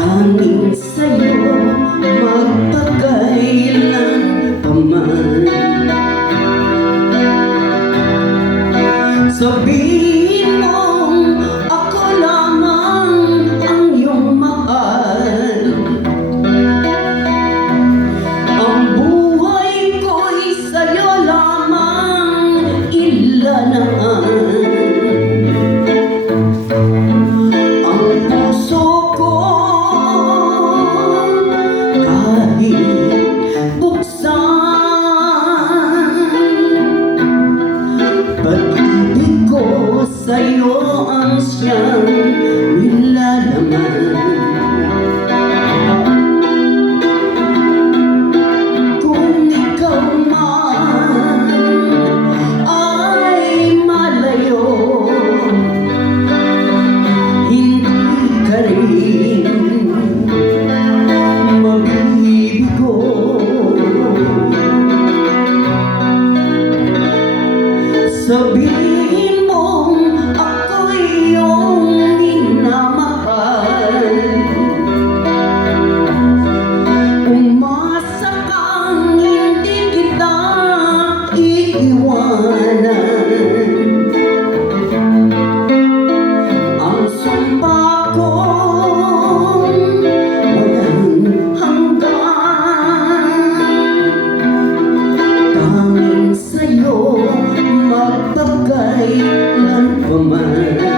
Amin sa'yo magpakailan paman Sabihin sabihin gái lớn của mình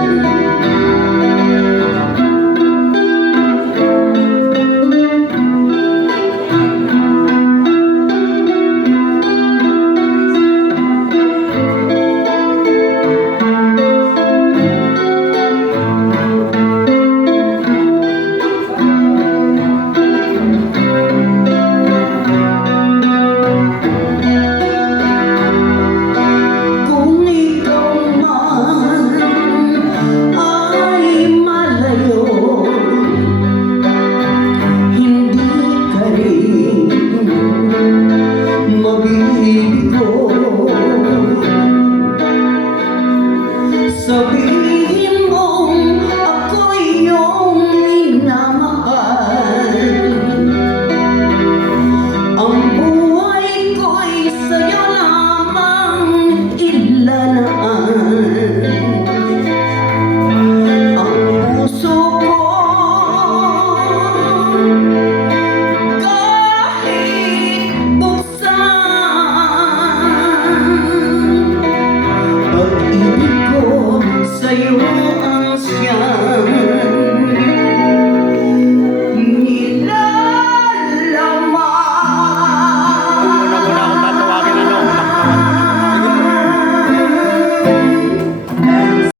乡